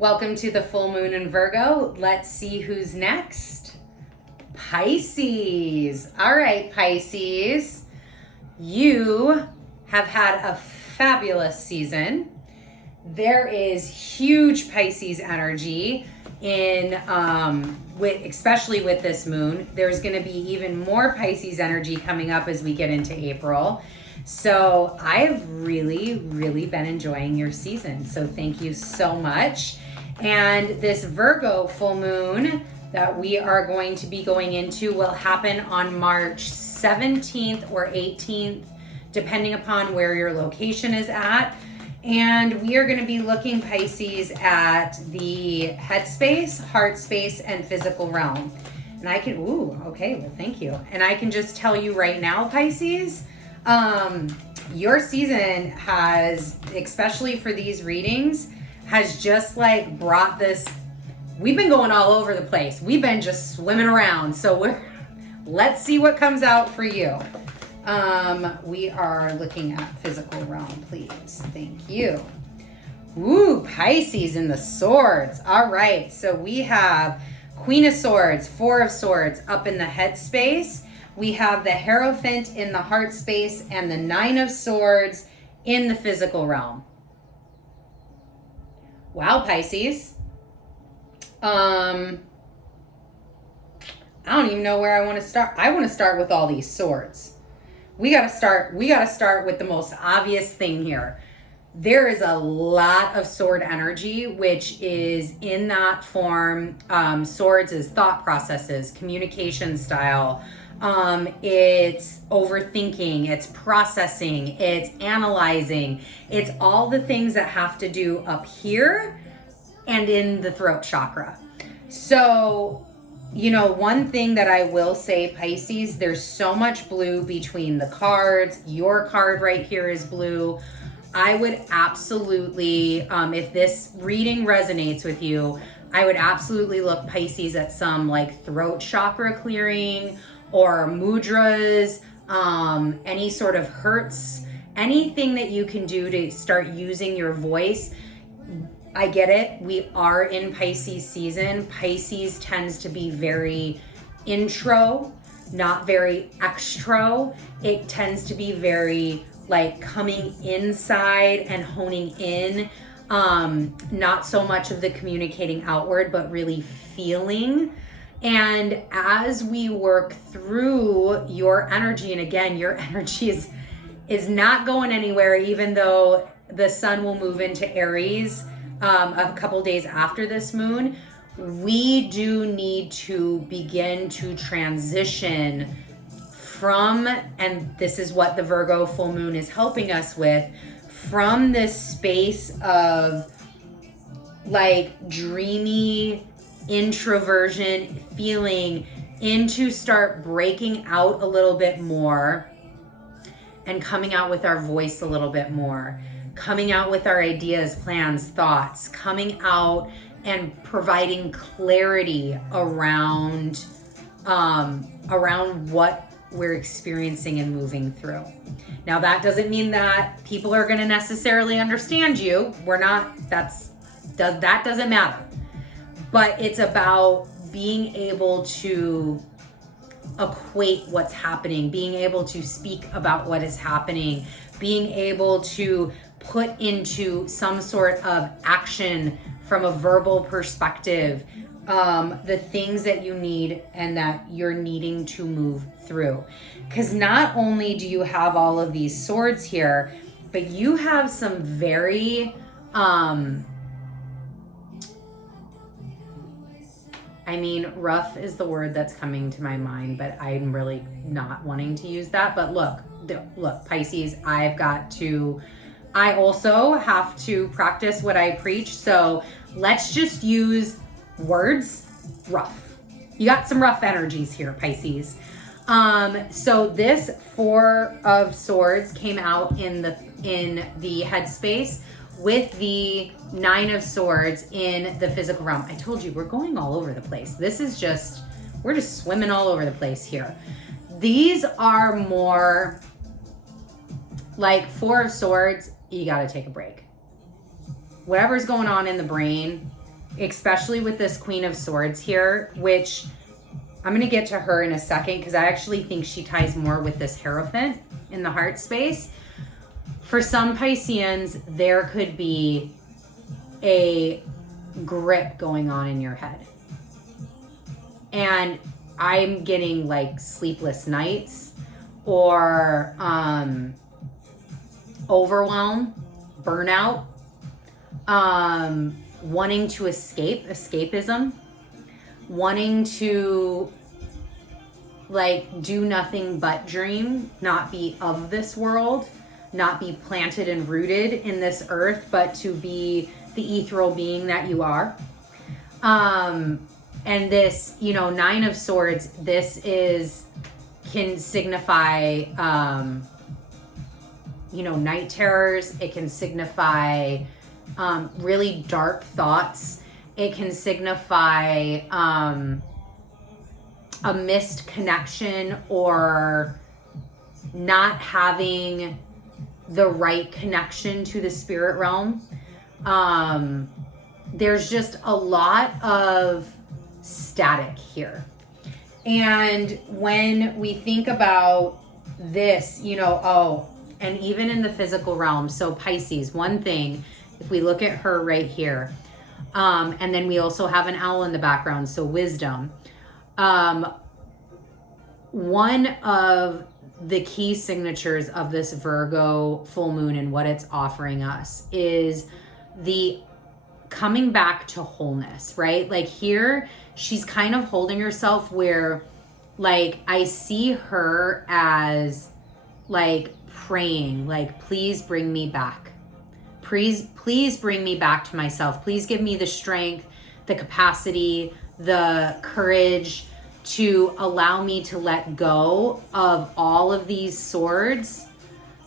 Welcome to the full moon in Virgo. Let's see who's next. Pisces. All right, Pisces. You have had a fabulous season. There is huge Pisces energy especially with this moon. There's going to be even more Pisces energy coming up as we get into April. So I've really been enjoying your season. So thank you so much. And this Virgo full moon that we are going to be going into will happen on March 17th or 18th, depending upon where your location is at. And we are going to be looking, Pisces, at the head space, heart space, and physical realm. And I can, okay, well, thank you. And I can just tell you right now, Pisces, your season has, especially for these readings, has just like brought this, we've been going all over the place. We've been just swimming around. So let's see what comes out for you. We are looking at physical realm, please. Thank you. Ooh, Pisces in the swords. All right. So we have Queen of Swords, Four of Swords up in the head space. We have the Hierophant in the heart space and the Nine of Swords in the physical realm. Wow, Pisces. I don't even know where I want to start. I want to start with all these swords. We got to start with the most obvious thing here. There is a lot of sword energy, which is in that form. Swords is thought processes, communication style. It's overthinking, it's processing, it's analyzing. It's all the things that have to do up here and in the throat chakra. So, one thing that I will say, Pisces, there's so much blue between the cards. Your card right here is blue. I would absolutely, if this reading resonates with you, I would absolutely look, Pisces, at some like throat chakra clearing or mudras, any sort of hertz, anything that you can do to start using your voice. I get it. We are in Pisces season. Pisces tends to be very intro, not very extro. It tends to be very like coming inside and honing in. Not so much of the communicating outward, but really feeling. And as we work through your energy, and again, your energy is not going anywhere, even though the sun will move into Aries a couple days after this moon, we do need to begin to transition from, and this is what the Virgo full moon is helping us with, from this space of like dreamy introversion feeling into start breaking out a little bit more and coming out with our voice a little bit more. Coming out with our ideas, plans, thoughts, coming out and providing clarity around what we're experiencing and moving through. Now, that doesn't mean that people are going to necessarily understand you. That doesn't matter. But it's about being able to equate what's happening, being able to speak about what is happening, being able to put into some sort of action from a verbal perspective, the things that you need and that you're needing to move through. Because not only do you have all of these swords here, but you have some very, rough is the word that's coming to my mind, but I'm really not wanting to use that. But look, Pisces, I also have to practice what I preach. So let's just use words, rough. You got some rough energies here, Pisces. So this Four of Swords came out in the headspace with the Nine of Swords in the physical realm. I told you, we're going all over the place. We're just swimming all over the place here. These are more like Four of Swords. You got to take a break. Whatever's going on in the brain, especially with this Queen of Swords here, which I'm going to get to her in a second because I actually think she ties more with this Hierophant in the heart space. For some Pisceans, there could be a grip going on in your head. And I'm getting like sleepless nights or overwhelm, burnout, wanting to escapism, wanting to like do nothing but dream, not be of this world, not be planted and rooted in this earth, but to be the ethereal being that you are. And this, you know, Nine of Swords, can signify, you know, night terrors. It can signify really dark thoughts. It can signify a missed connection or not having the right connection to the spirit realm. There's just a lot of static here. And when we think about this, you know, and even in the physical realm, so Pisces, one thing, if we look at her right here, and then we also have an owl in the background, so wisdom. One of the key signatures of this Virgo full moon and what it's offering us is the coming back to wholeness, right? Like here, she's kind of holding herself where, like, I see her as like praying, like, please bring me back. Please bring me back to myself. Please give me the strength, the capacity, the courage to allow me to let go of all of these swords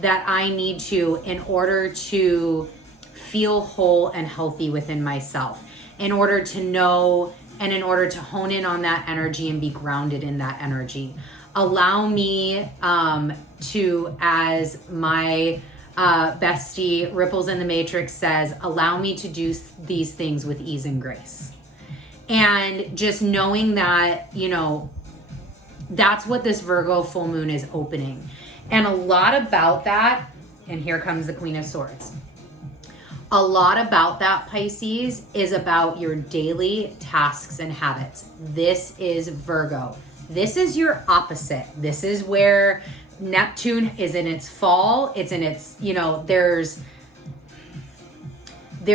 that I need to in order to feel whole and healthy within myself, in order to know and in order to hone in on that energy and be grounded in that energy. Allow me to, as my bestie Ripples in the Matrix says, allow me to do these things with ease and grace. And just knowing that, you know, that's what this Virgo full moon is opening. And a lot about that, and here comes the Queen of Swords. A lot about that, Pisces, is about your daily tasks and habits. This is Virgo. This is your opposite. This is where Neptune is in its fall. It's in its, you know, there's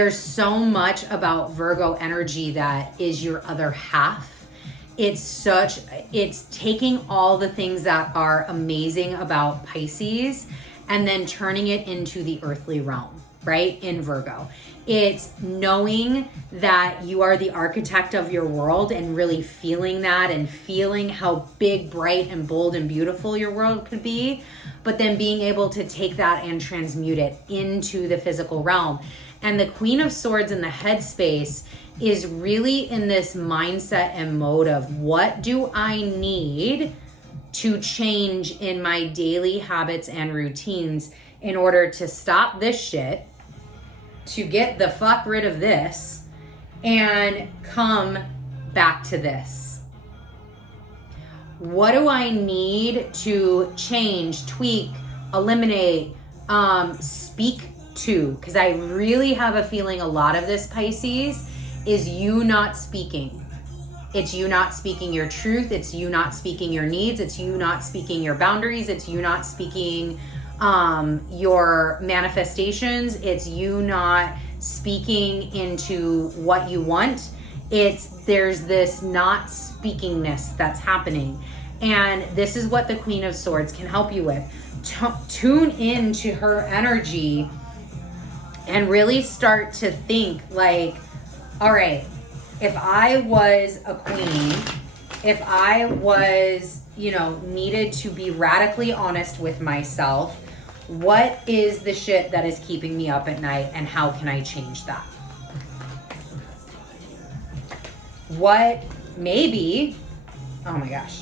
so much about Virgo energy that is your other half. It's taking all the things that are amazing about Pisces and then turning it into the earthly realm, right? In Virgo. It's knowing that you are the architect of your world and really feeling that and feeling how big, bright, and bold and beautiful your world could be, but then being able to take that and transmute it into the physical realm. And the Queen of Swords in the headspace is really in this mindset and mode of, what do I need to change in my daily habits and routines in order to stop this shit, to get the fuck rid of this, and come back to this? What do I need to change, tweak, eliminate, speak to? Because I really have a feeling a lot of this, Pisces, is you not speaking. It's you not speaking your truth. It's you not speaking your needs. It's you not speaking your boundaries. It's you not speaking your manifestations. It's you not speaking into what you want. There's this not speakingness that's happening. And this is what the Queen of Swords can help you with. Tune into her energy and really start to think like, all right, if I was a queen, if I was, you know, needed to be radically honest with myself, what is the shit that is keeping me up at night and how can I change that? What maybe, oh my gosh.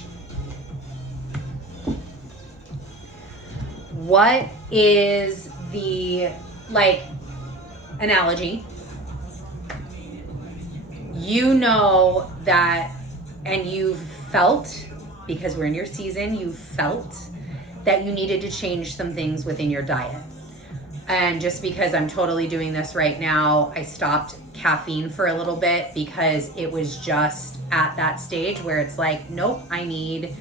What is the, like, analogy? you know that, and you've felt, because we're in your season, you felt that you needed to change some things within your diet. And just because I'm totally doing this right now, I stopped caffeine for a little bit because it was just at that stage where it's like, nope, I need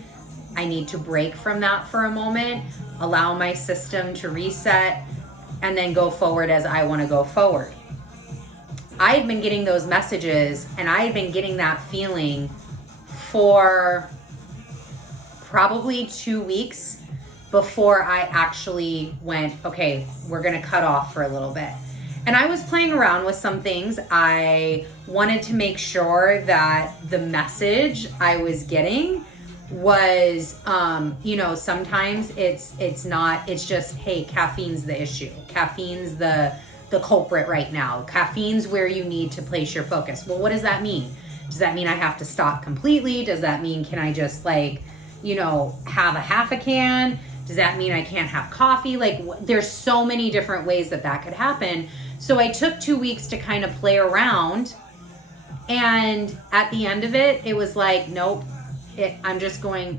to break from that for a moment, allow my system to reset, and then go forward as I want to go forward. I had been getting those messages, and I had been getting that feeling for probably 2 weeks before I actually went, okay, we're going to cut off for a little bit. And I was playing around with some things. I wanted to make sure that the message I was getting was, sometimes it's just, hey, caffeine's the issue. Caffeine's the culprit right now. Caffeine's where you need to place your focus. Well, what does that mean? Does that mean I have to stop completely? Does that mean, can I just have a half a can? Does that mean I can't have coffee? There's so many different ways that could happen. So I took 2 weeks to kind of play around. And at the end of it, it was like, nope, I'm just going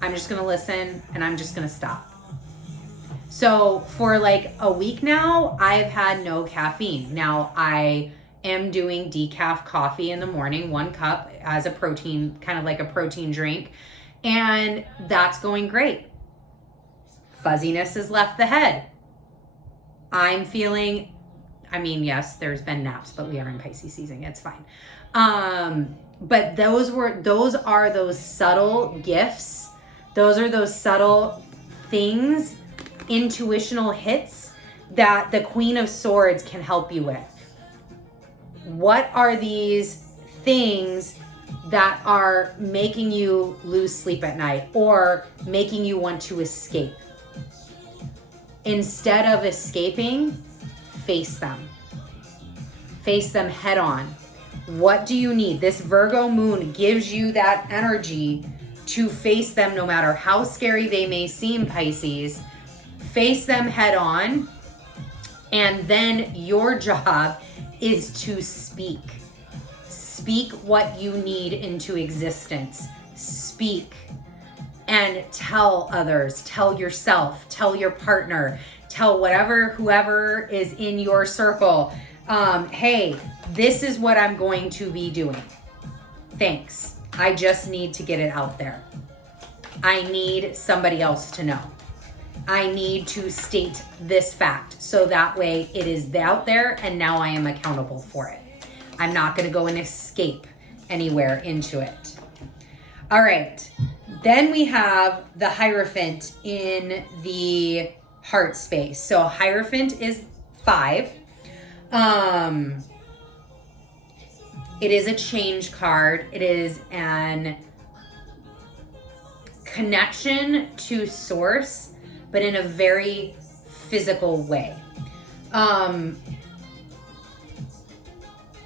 to listen, and I'm just going to stop. So for a week now, I've had no caffeine. Now I am doing decaf coffee in the morning, 1 cup as a protein, kind of like a protein drink. And that's going great. Fuzziness has left the head. I'm feeling, yes, there's been naps, but we are in Pisces season. It's fine. But those are those subtle gifts. Those are those subtle things, intuitional hits that the Queen of Swords can help you with. What are these things that are making you lose sleep at night or making you want to escape? Instead of escaping, face them. Face them head on. What do you need? This Virgo moon gives you that energy to face them no matter how scary they may seem, Pisces. Face them head on. And then your job is to speak. Speak what you need into existence. Speak and tell others, tell yourself, tell your partner, tell whoever is in your circle, hey, this is what I'm going to be doing. Thanks. I just need to get it out there. I need somebody else to know. I need to state this fact so that way it is out there and now I am accountable for it. I'm not going to go and escape anywhere into it. All right. Then we have the Hierophant in the heart space. So Hierophant is 5. It is a change card. It is an connection to source, but in a very physical way.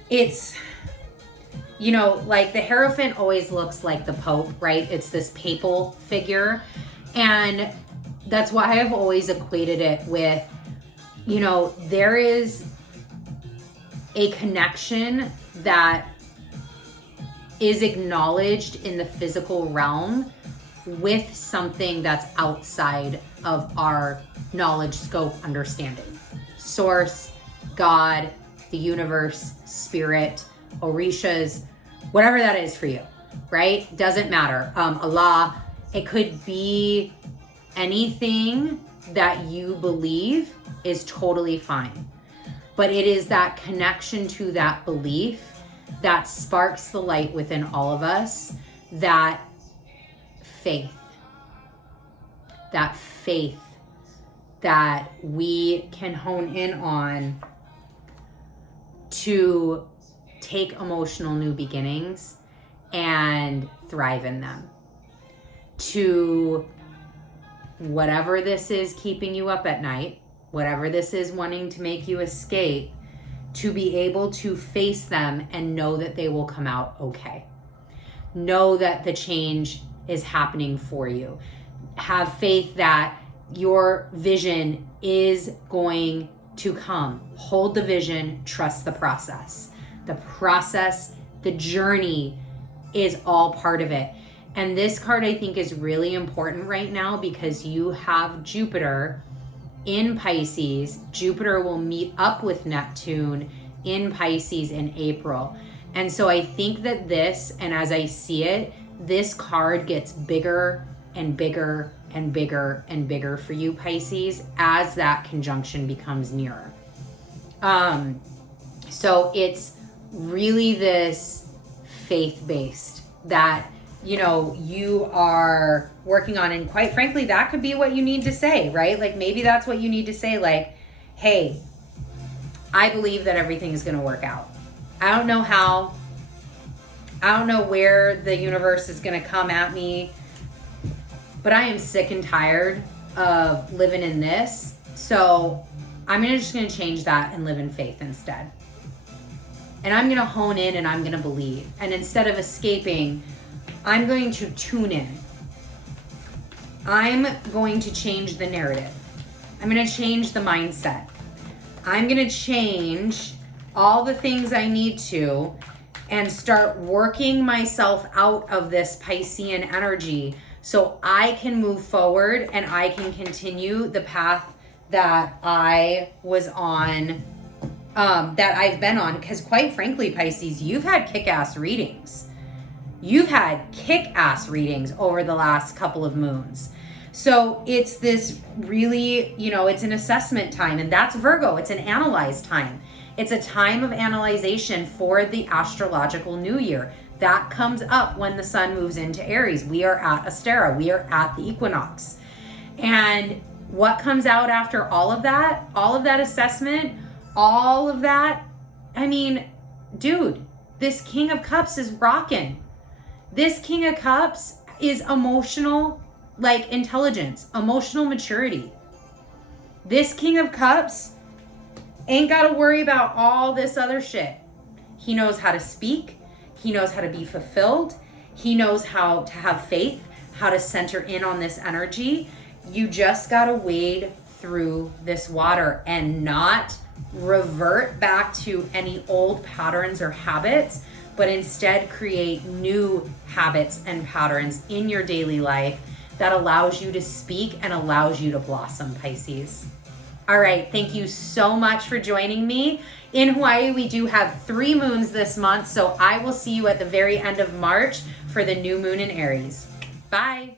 It's, the Hierophant always looks like the Pope, right? It's this papal figure. And that's why I've always equated it with, there is a connection that is acknowledged in the physical realm with something that's outside of our knowledge, scope, understanding. Source, God, the universe, spirit, Orishas, whatever that is for you, right? Doesn't matter. Allah, it could be anything that you believe is totally fine. But it is that connection to that belief that sparks the light within all of us, that faith that we can hone in on to take emotional new beginnings and thrive in them. To whatever this is keeping you up at night, whatever this is wanting to make you escape, to be able to face them and know that they will come out okay. Know that the change is happening for you. Have faith that your vision is going to come. Hold the vision, trust the process. The process The journey is all part of it. And this card I think is really important right now because you have Jupiter in Pisces. Jupiter will meet up with Neptune in Pisces in April. And so I think that this, and as I see it, this card gets bigger and bigger and bigger and bigger for you, Pisces, as that conjunction becomes nearer. So it's really this faith-based that, you know, you are working on. And quite frankly, that could be what you need to say, right? Like maybe that's what you need to say. Like, hey, I believe that everything is going to work out. I don't know how. I don't know where the universe is going to come at me, but I am sick and tired of living in this. So I'm just going to change that and live in faith instead. And I'm going to hone in and I'm going to believe. And instead of escaping, I'm going to tune in. I'm going to change the narrative. I'm going to change the mindset. I'm going to change all the things I need to and start working myself out of this Piscean energy so I can move forward and I can continue the path that I was on, that I've been on. Because quite frankly, Pisces, you've had kick-ass readings. You've had kick-ass readings over the last couple of moons. So it's this really, you know, it's an assessment time, and that's Virgo. It's an analyze time. It's a time of analyzation for the astrological new year. That comes up when the sun moves into Aries. We are at Astera. We are at the equinox. And what comes out after all of that assessment, all of that, I mean, dude, this King of Cups is rocking. This King of Cups is emotional, like intelligence, emotional maturity. This King of Cups ain't got to worry about all this other shit. He knows how to speak. He knows how to be fulfilled. He knows how to have faith, how to center in on this energy. You just got to wade through this water and not revert back to any old patterns or habits, but instead create new habits and patterns in your daily life that allows you to speak and allows you to blossom, Pisces. All right, thank you so much for joining me. In Hawaii, we do have 3 moons this month, so I will see you at the very end of March for the new moon in Aries. Bye.